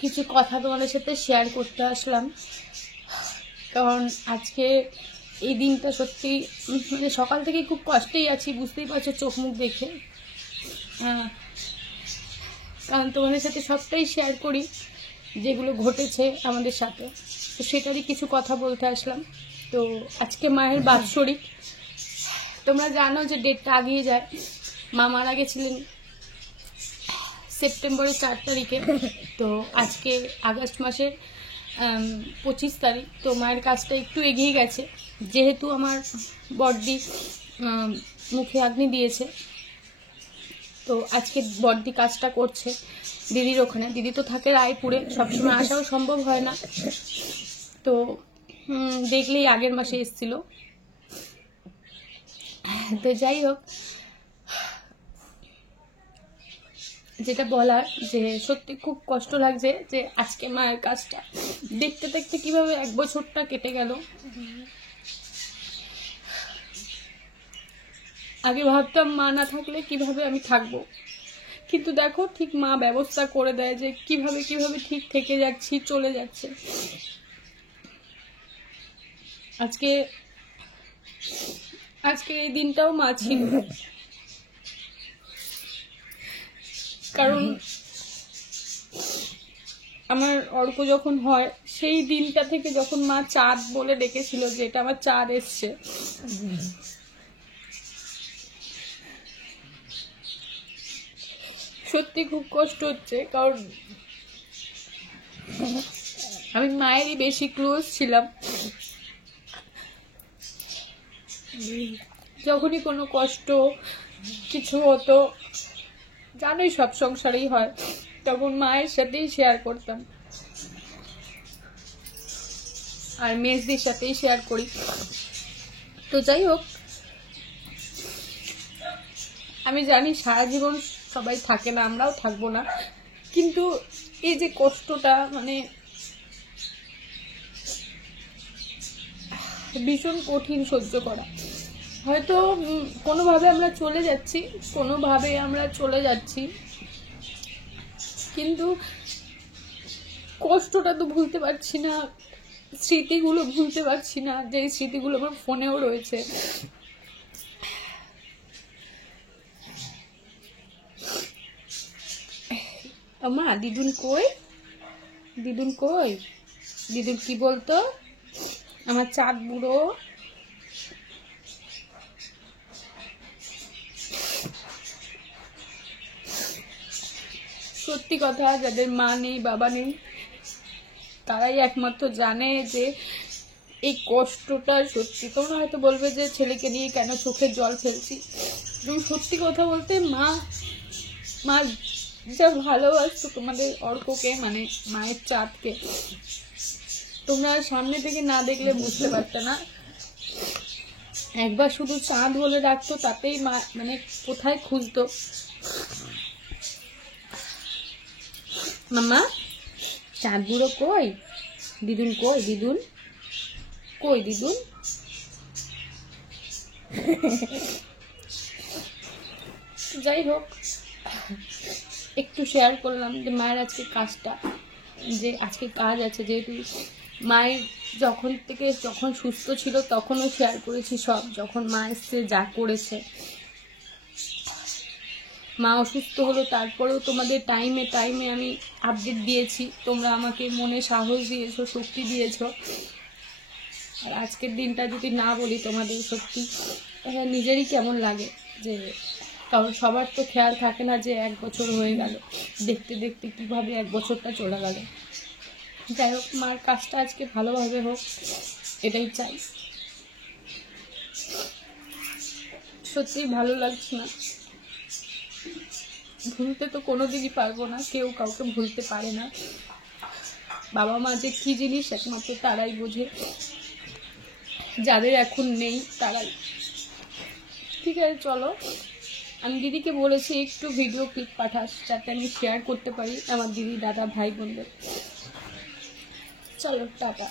কিছু কথা তোমাদের সাথে শেয়ার করতে আসলাম, কারণ আজকে এই দিনটা সত্যি মানে সকাল থেকে খুব কষ্টেই আছি, বুঝতেই পারছো চোখ মুখ দেখে। কারণ তোমাদের সাথে সবটাই শেয়ার করি যেগুলো ঘটেছে আমাদের সাথে, তো সেটারই কিছু কথা বলতে আসলাম। তো আজকে মায়ের বাৎসরিক, তোমরা জানো যে ডেটটা আগিয়ে যায়। মা মারা গেছিলেন সেপ্টেম্বরের 4 তারিখে, তো আজকে আগস্ট মাসের 25 তারিখ। তো মায়ের কাজটা একটু এগিয়ে গেছে, যেহেতু আমার বড়দি মুখে আগ্নি দিয়েছে, তো আজকে বড়দি কাজটা করছে দিদির ওখানে। দিদি তো থাকে রায়পুরে, সবসময় আসাও সম্ভব হয় না, তো দেখলেই আগের মাসে এসেছিল। তো যাই হোক, যেটা বলার যে সত্যি খুব কষ্ট লাগছে যে আজকে মায়ের কাজটা দেখতে দেখতে কিভাবে 1 বছরটা কেটে গেল। আগে ভাবতাম মা না থাকলে কিভাবে আমি থাকবো, কিন্তু দেখো ঠিক মা ব্যবস্থা করে দেয় যে কিভাবে কিভাবে ঠিক থেকে যাচ্ছি, চলে যাচ্ছে। আজকে এই দিনটাও মা ছিল, কারণ আমার অর্ক যখন হয় সেই দিনটা থেকে যখন মা চাঁদ বলে ডেকেছিল যে এটা আমার চাঁদ এসছে, সত্যি খুব কষ্ট হচ্ছে। কারণ আমি মায়েরই বেশি ক্লোজ ছিলাম। যখনই কোনো কষ্ট কিছু হতো, জানোই সব সংসারেই হয়, তখন মায়ের সাথেই শেয়ার করতাম, আর মেজদির সাথেই শেয়ার করি। তো যাই হোক, আমি জানি সারা জীবন সবাই থাকে না, আমরাও থাকবো না, কিন্তু এই যে কষ্টটা মানে ভীষণ কঠিন সহ্য করা। হয়তো কোনোভাবে আমরা চলে যাচ্ছি, কিন্তু কষ্টটা তো ভুলতে পারছি না, স্মৃতিগুলো ভুলতে পারছি না, যে স্মৃতিগুলো আমার ফোনেও রয়েছে। মা দিদুন কই, দিদুন কি বলতো, আমার চাঁদ বুড়ো। সত্যি কথা, যাদের মা নেই বাবা নেই তারাই একমাত্র জানে যে এই কষ্টটা সত্যি। তোমরা হয়তো বলবে যে ছেলেকে নিয়ে কেন চোখের জল ফেলছি, তুমি সত্যি কথা বলতে মা যা ভালোবাসতো তোমাদের অর্ককে, মানে মায়ের চাঁদকে, তোমরা সামনে থেকে না দেখলে বুঝতে পারতে না। একবার শুধু চাঁদ বলে ডাকতো, তাতেই মা মানে কোথায় খুঁজতো। মামা চাঁদ বুড়ো কই, দিদুন কই, দিদুন কই, দিদুন। যাই হোক, একটু শেয়ার করলাম যে মায়ের আজকে কাজটা, যে আজকে কাজ আছে। যেহেতু মায়ের যখন সুস্থ ছিল তখনও শেয়ার করেছি সব, যখন মা এসছে যা করেছে। মা অসুস্থ হলো, তারপরেও তোমাদের টাইমে আমি আপডেট দিয়েছি, তোমরা আমাকে মনে সাহস দিয়েছো, শক্তি দিয়েছো। আর আজকের দিনটা যদি না বলি তোমাদের, সত্যি নিজেরই কেমন লাগে, যে কারণ সবার তো খেয়াল থাকে না যে 1 বছর হয়ে গেল, দেখতে দেখতে কিভাবে 1 বছরটা চলে গেল। যাই হোক, মার কাজটা আজকে ভালোভাবে হোক, এটাই চাই। সত্যি ভালো লাগছে না, ভুলতে তো কোনোদিনই পারবো না, কেউ কাউকে ভুলতে পারে না। বাবা মা যে কি জিনিস একমাত্র তারাই বোঝে, যাদের এখন নেই তারাই। ঠিক আছে, চলো, আমি দিদিকে বলেছি একটু ভিডিও ক্লিপ পাঠাস, যাতে আমি শেয়ার করতে পারি আমার দিদি, দাদা, ভাই বোনদের। চলো, টাটা।